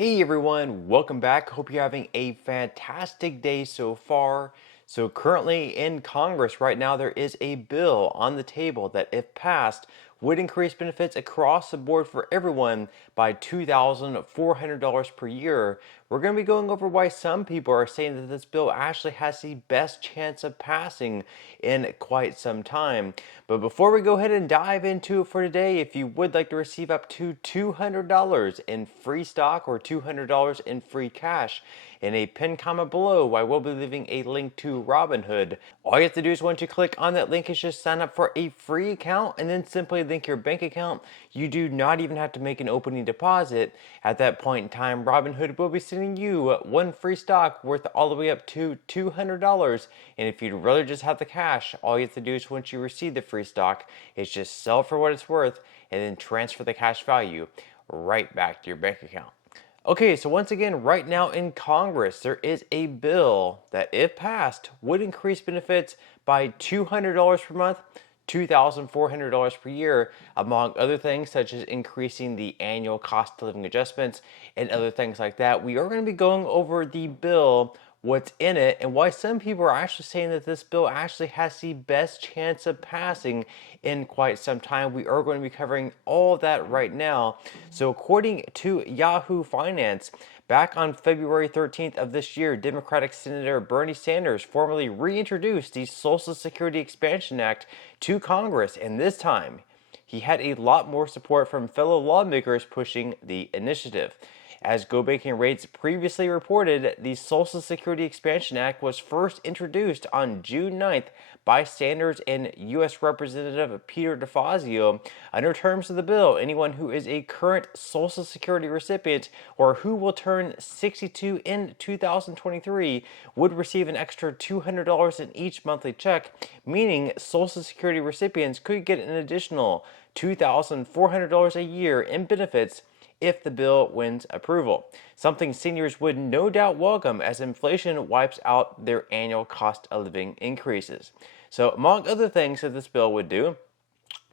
Hey everyone, welcome back. Hope you're having a fantastic day so far. So, currently in Congress right now, there is a bill on the table that, if passed, would increase benefits across the board for everyone by $2,400 per year. We're going to be going over why some people are saying that this bill actually has the best chance of passing in quite some time. But before we go ahead and dive into it for today, if you would like to receive up to $200 in free stock or $200 in free cash, in a pinned comment below, I will be leaving a link to Robinhood. All you have to do is once you click on that link is just sign up for a free account and then simply link your bank account. You do not even have to make an opening deposit. At that point in time, Robinhood will be sending you one free stock worth all the way up to $200. And if you'd rather just have the cash, all you have to do is once you receive the free stock is just sell for what it's worth and then transfer the cash value right back to your bank account. Okay, so once again, right now in Congress, there is a bill that, if passed, would increase benefits by $200 per month, $2,400 per year, among other things such as increasing the annual cost of living adjustments and other things like that. We are going to be going over the bill, what's in it, and why some people are actually saying that this bill actually has the best chance of passing in quite some time. We are going to be covering all of that right now. So according to Yahoo Finance, back on February 13th of this year, Democratic Senator Bernie Sanders formally reintroduced the Social Security Expansion Act to Congress, and this time he had a lot more support from fellow lawmakers pushing the initiative. As Go Banking Rates previously reported, the Social Security Expansion Act was first introduced on June 9th by Sanders and U.S. Representative Peter DeFazio. Under terms of the bill, anyone who is a current Social Security recipient or who will turn 62 in 2023 would receive an extra $200 in each monthly check, meaning Social Security recipients could get an additional $2,400 a year in benefits if the bill wins approval, something seniors would no doubt welcome as inflation wipes out their annual cost of living increases. So, among other things that this bill would do,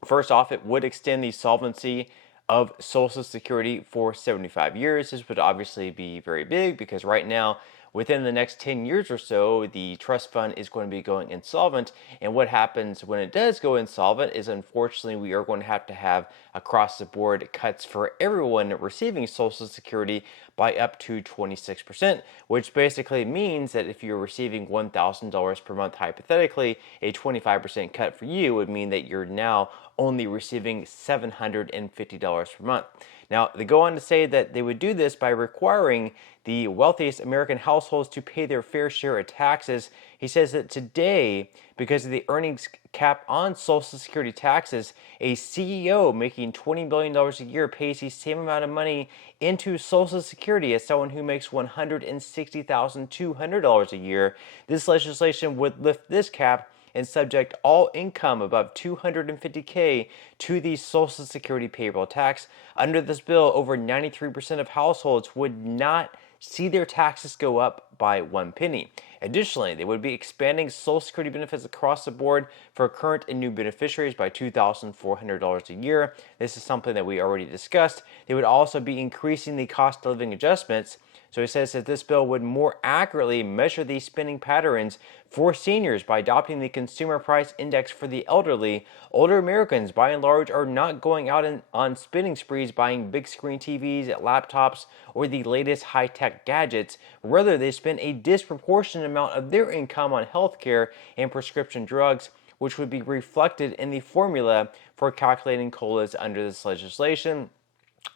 first off, it would extend the solvency of Social Security for 75 years. This would obviously be very big because right now, within the next 10 years or so, the trust fund is going to be going insolvent. And what happens when it does go insolvent is, unfortunately, we are going to have across the board cuts for everyone receiving Social Security by up to 26%, which basically means that if you're receiving $1,000 per month, hypothetically, a 25% cut for you would mean that you're now only receiving $750 per month. Now, they go on to say that they would do this by requiring the wealthiest American households to pay their fair share of taxes. He says that today, because of the earnings cap on Social Security taxes, a CEO making $20 billion a year pays the same amount of money into Social Security as someone who makes $160,200 a year. This legislation would lift this cap and subject all income above $250K to the Social Security payroll tax. Under this bill, over 93% of households would not see their taxes go up by 1 penny. Additionally, they would be expanding Social Security benefits across the board for current and new beneficiaries by $2,400 a year. This is something that we already discussed. They would also be increasing the cost of living adjustments. So he says that this bill would more accurately measure these spending patterns for seniors by adopting the Consumer Price Index for the elderly. Older Americans, by and large, are not going out on spending sprees buying big screen TVs, laptops, or the latest high-tech gadgets. Rather, they spend a disproportionate amount of their income on healthcare and prescription drugs, which would be reflected in the formula for calculating COLAs under this legislation,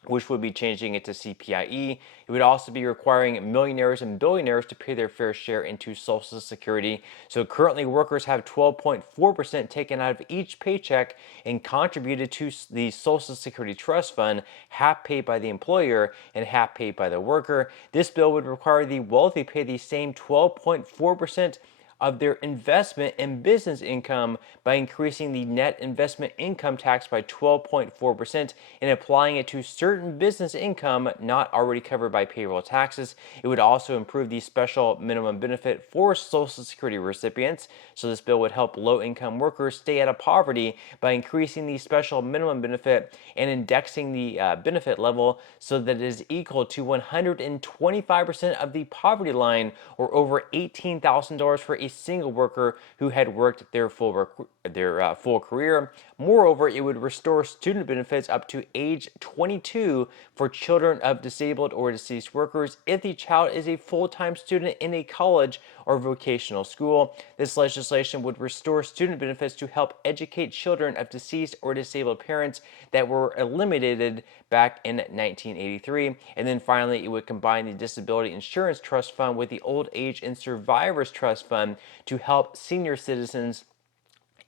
which would be changing it to CPIE. It would also be requiring millionaires and billionaires to pay their fair share into Social Security. So currently, workers have 12.4% taken out of each paycheck and contributed to the Social Security Trust Fund, half paid by the employer and half paid by the worker. This bill would require the wealthy pay the same 12.4% of their investment and business income by increasing the net investment income tax by 12.4% and applying it to certain business income not already covered by payroll taxes. It would also improve the special minimum benefit for Social Security recipients. So this bill would help low-income workers stay out of poverty by increasing the special minimum benefit and indexing the benefit level so that it is equal to 125% of the poverty line, or over $18,000 for a single worker who had worked their full career. Moreover, it would restore student benefits up to age 22 for children of disabled or deceased workers if the child is a full-time student in a college or vocational school. This legislation would restore student benefits to help educate children of deceased or disabled parents that were eliminated back in 1983. And then finally, it would combine the Disability Insurance Trust Fund with the Old Age and Survivors Trust Fund to help senior citizens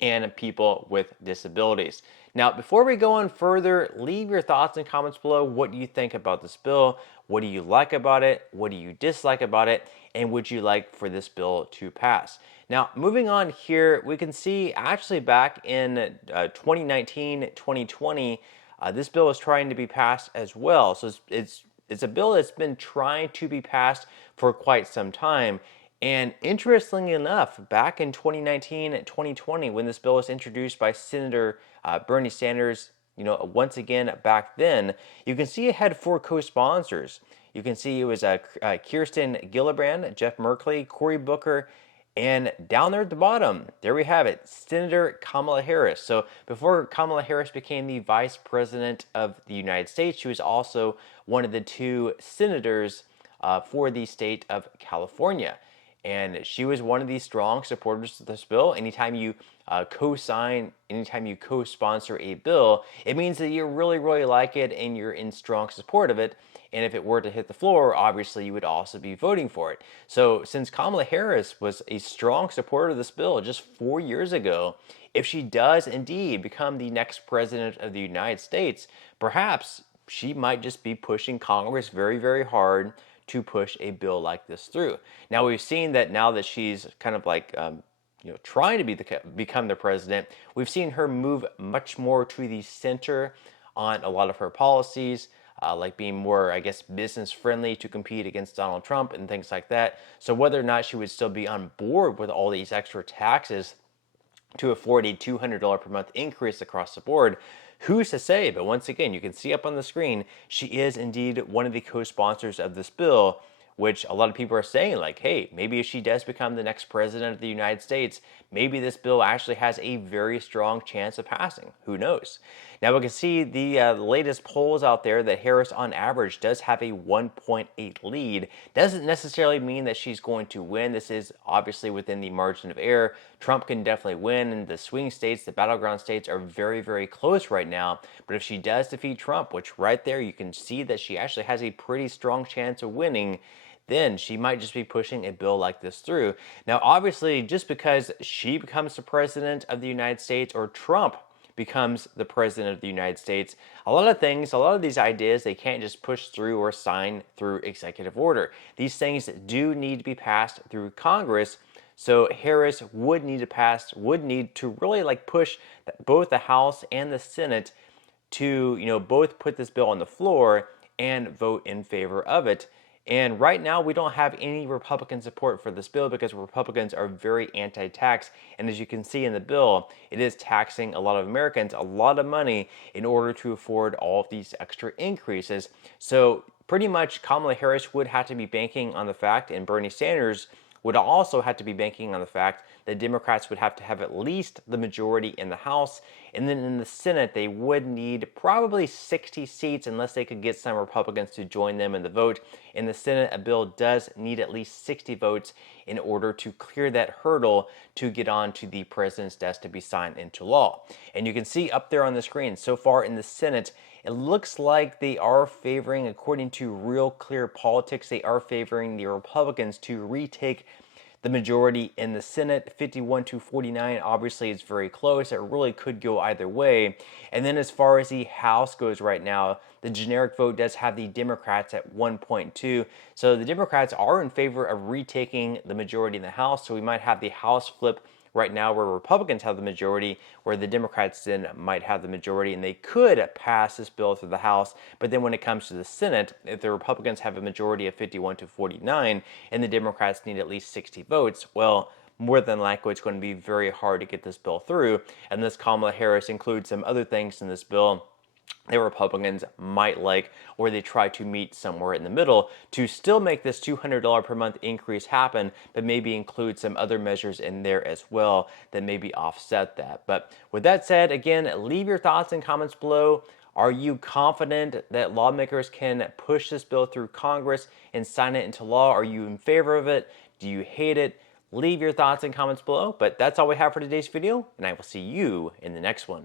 and people with disabilities. Now, before we go on further, leave your thoughts and comments below. What do you think about this bill? What do you like about it? What do you dislike about it? And would you like for this bill to pass? Now, moving on here, we can see actually back in 2019, 2020, this bill is trying to be passed as well. So it's a bill that's been trying to be passed for quite some time. And interestingly enough, back in 2019 and 2020, when this bill was introduced by Senator Bernie Sanders, once again back then, you can see it had 4 co-sponsors. You can see it was Kirsten Gillibrand, Jeff Merkley, Cory Booker, and down there at the bottom, there we have it, Senator Kamala Harris. So before Kamala Harris became the Vice President of the United States, she was also one of the 2 senators for the state of California. And she was one of the strong supporters of this bill. Anytime you co-sign, anytime you co-sponsor a bill, it means that you really, really like it and you're in strong support of it. And if it were to hit the floor, obviously you would also be voting for it. So since Kamala Harris was a strong supporter of this bill just 4 years ago, if she does indeed become the next president of the United States, perhaps she might just be pushing Congress very, very hard to push a bill like this through. Now we've seen that now that she's kind of like trying to become the president, we've seen her move much more to the center on a lot of her policies, like being more, I guess, business friendly to compete against Donald Trump and things like that. So whether or not she would still be on board with all these extra taxes to afford a $200 per month increase across the board, who's to say? But once again, you can see up on the screen, she is indeed one of the co-sponsors of this bill, which a lot of people are saying, like, hey, maybe if she does become the next president of the United States, maybe this bill actually has a very strong chance of passing. Who knows? Now we can see the latest polls out there that Harris on average does have a 1.8 lead. Doesn't necessarily mean that she's going to win. This is obviously within the margin of error. Trump can definitely win, and the swing states, the battleground states, are very, very close right now. But if she does defeat Trump, which right there you can see that she actually has a pretty strong chance of winning, then she might just be pushing a bill like this through. Now, obviously, just because she becomes the president of the United States or Trump becomes the president of the United States, a lot of these ideas, they can't just push through or sign through executive order. These things do need to be passed through Congress. So Harris would need to really like push both the House and the Senate to, both put this bill on the floor and vote in favor of it. And right now, we don't have any Republican support for this bill because Republicans are very anti-tax. And as you can see in the bill, it is taxing a lot of Americans a lot of money in order to afford all of these extra increases. So pretty much Kamala Harris would have to be banking on the fact, and Bernie Sanders would also have to be banking on the fact that Democrats would have to have at least the majority in the House, and then in the Senate they would need probably 60 seats unless they could get some Republicans to join them in the vote. In the Senate, a bill does need at least 60 votes in order to clear that hurdle to get on to the president's desk to be signed into law. And you can see up there on the screen, so far in the Senate, it looks like they are favoring, according to Real Clear Politics, they are favoring the Republicans to retake The majority in the Senate, 51 to 49, obviously it's very close. It really could go either way. And then as far as the House goes right now, the generic vote does have the Democrats at 1.2. So the Democrats are in favor of retaking the majority in the House. So we might have the House flip right now where Republicans have the majority, where the Democrats then might have the majority, and they could pass this bill through the House. But then when it comes to the Senate, if the Republicans have a majority of 51 to 49 and the Democrats need at least 60 votes, well, more than likely it's going to be very hard to get this bill through. And this Kamala Harris includes some other things in this bill the Republicans might like, or they try to meet somewhere in the middle to still make this $200 per month increase happen, but maybe include some other measures in there as well that maybe offset that. But with that said, again, leave your thoughts and comments below. Are you confident that lawmakers can push this bill through Congress and sign it into law? Are you in favor of it? Do you hate it? Leave your thoughts and comments below. But that's all we have for today's video, and I will see you in the next one.